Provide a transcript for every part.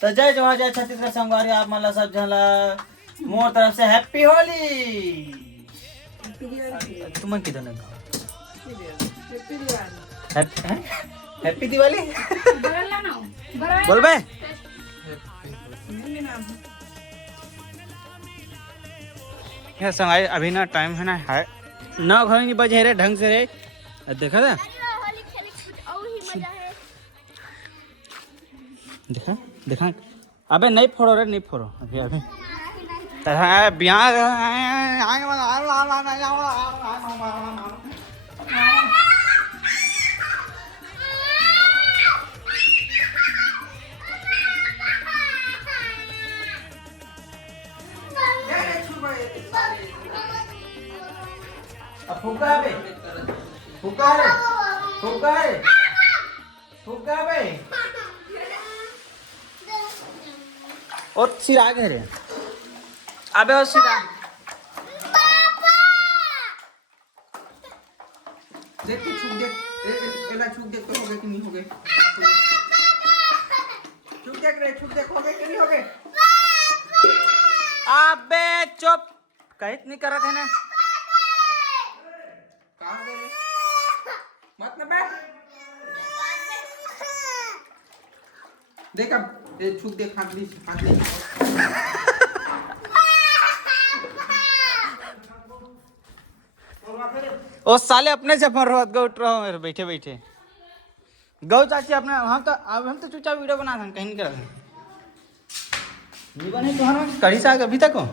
तो जय जोहार जय छत्तीसगढ़ संगवारी आप मला सब झला मोर तरफ से हैप्पी होली। तुमन किधर लगा हैप्पी दिवाली बोल बे। ये संगाई अभी ना टाइम है ना है 9 घड़ी बजे रे ढंग से रे देखा था देखा देखा अबे नहीं फोड़ो रे नहीं फोड़ो अभी अभी फुग्गा बे फुग्गा रे फुग्गा रे फुग्गा बे और सिरा के रे अबे और सिरा देख के छुप देख एला छुप देख तो होगे कि नहीं होगे छुप देख रे छुप देख होगे कि नहीं होगे अबे चुप कहीं नहीं कर रहे थे ना कहाँ हो गए रे मत ना बैठ देख अब ये छुप देख हाथ ली ओ साले अपने से अपन रोत गौ उठ रहा मेरे बैठे बैठे गौ चाची अपने हम तो चुपचाप वीडियो बना था कहीं नहीं कर नहीं बने तुम्हारा कड़ी साग अभी तक हो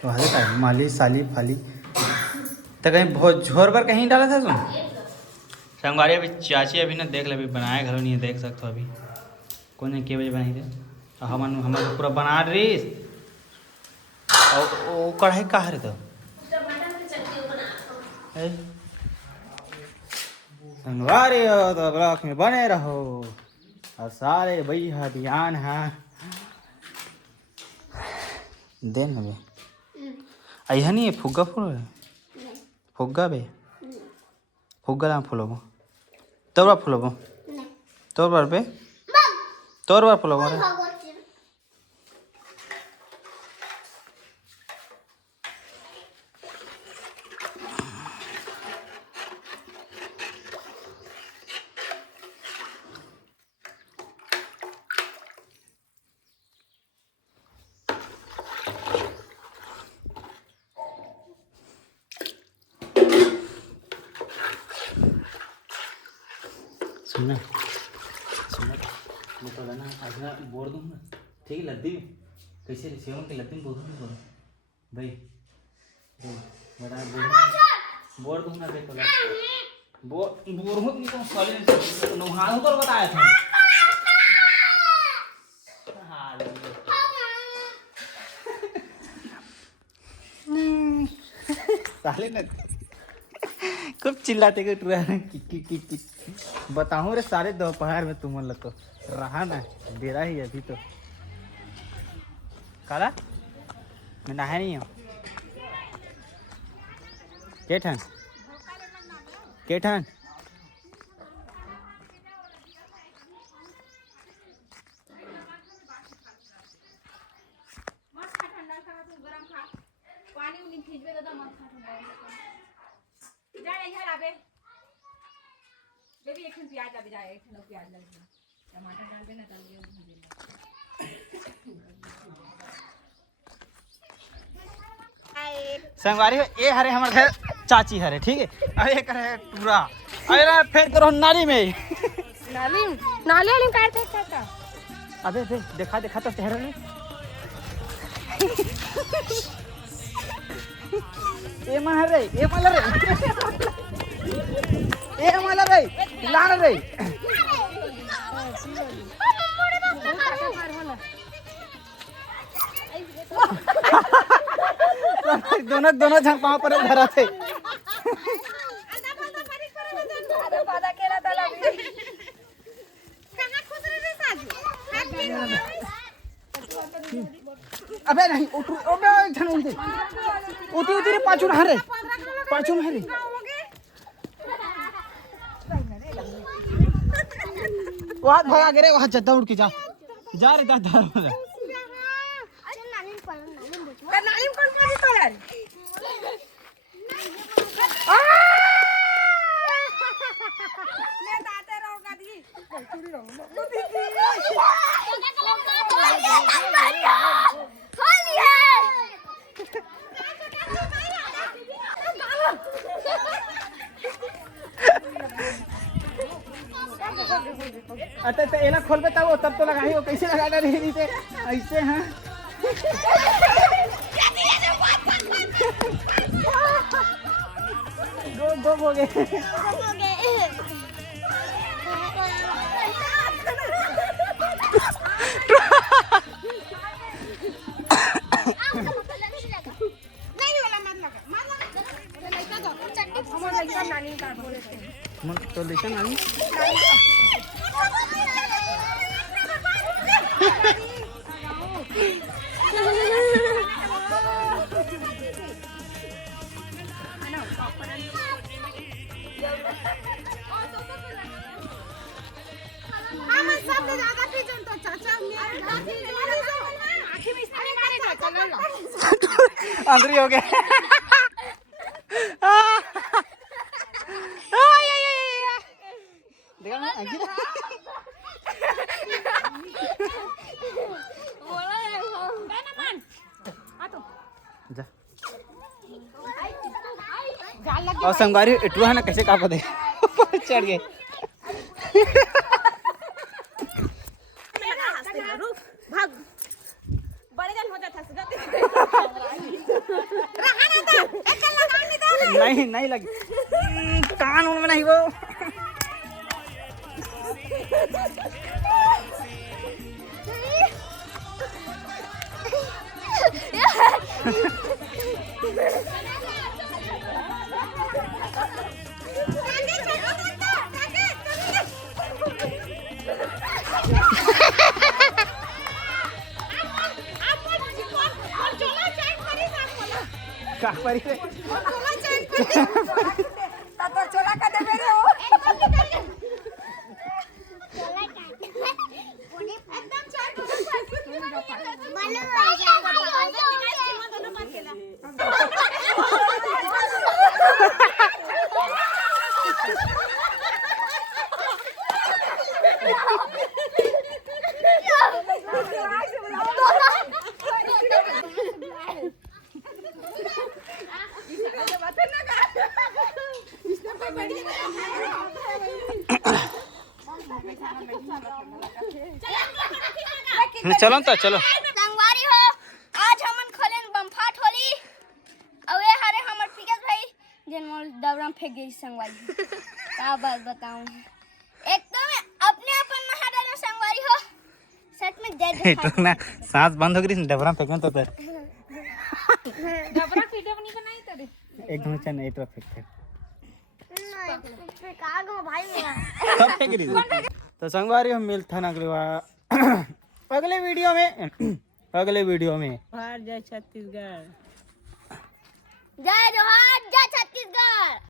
तो हरे का माली साली फाली तो कहीं बहुत झोर पर कहीं डाला था तुम संगवारी अभी चाची अभी ना देख ले अभी बनाया घर नहीं देख सकते अभी कौन के बजे बनाई थे हम पूरा बना रही और कढ़ाई कहाँ है तो संगवारी हो तो ब्लॉक में बने रहो और सारे भैया ध्यान है दे ना बे अया नहीं है फुग्गा फूल फुग्गा बे फुग्गा ना फूलो तोर फूलो तोर बार पे तोर बार फूलो रे सुनना सुनना मैं तो ना आज ना बोर दूंगा ठीक है लद्दी में कैसे सेवन के लद्दी में बोल भाई बड़ा बोर दूंगा देख तो बोर हो नहीं कौन साले नहाल कर बताया था साले ना खूब चिल्लाते कि बताऊं रे सारे दोपहर में तुम लोग को रहा ना बेरा ही अभी तो काला मैं नहाया नहीं हूँ केठन प्याज अभी जाए प्याज लग टमाटर डाल देना संगवारी ये हरे हमारे घर चाची हरे ठीक है अब एक है पूरा अरे फिर करो नाली में नाली नाली वाली काट देता अबे देखा देखा तो चेहरा में ये मार रे ये मार रे ए मला रे लान रे दोनों झंग पाँव पर धरा थे अबे नहीं उठू अबे झन उठे उठी उठी पाछू ना रे पाछू में रे वहाँ भगा गिरे वहाँ चद्दा उड़ के जा जा रे जा नानी कौन पानी तोड़न मैं दाते रोका दी चूड़ी रो अच्छा तो एला खोल बता वो तब तो लगा ही वो कैसे लगा रही से ऐसे हैं दो हो गए तो लेकिन नानी अंदर हो गया देखा ना और संगवारी इटवा है ना कैसे कापा दे चढ़ गए भाग बड़े जन हो जाता नहीं नहीं लगी कान में नहीं वो कापरी रे तो चोला का दे मेरे हो एकदम चार चलो तो चलो संगवारी हो आज हमन खोलेन बमफाट होली अवे हरे हमर पिकस भाई जेन मोल डबरा फेंक गई संगवारी का बात बताऊं एक तो मैं अपने अपन नहा डालो संगवारी हो सच में जय तो ना सांस बंद हो गई डबरा फेंकन तो डबरा वीडियो बनी बनाई तरे एकदम चन एक तरफ फेंक का गो भाई सब फेंक रही तो संगवारी हम मिलते हैं अगले वीडियो में बाहर जय छत्तीसगढ़ जय जोहार जय छत्तीसगढ़।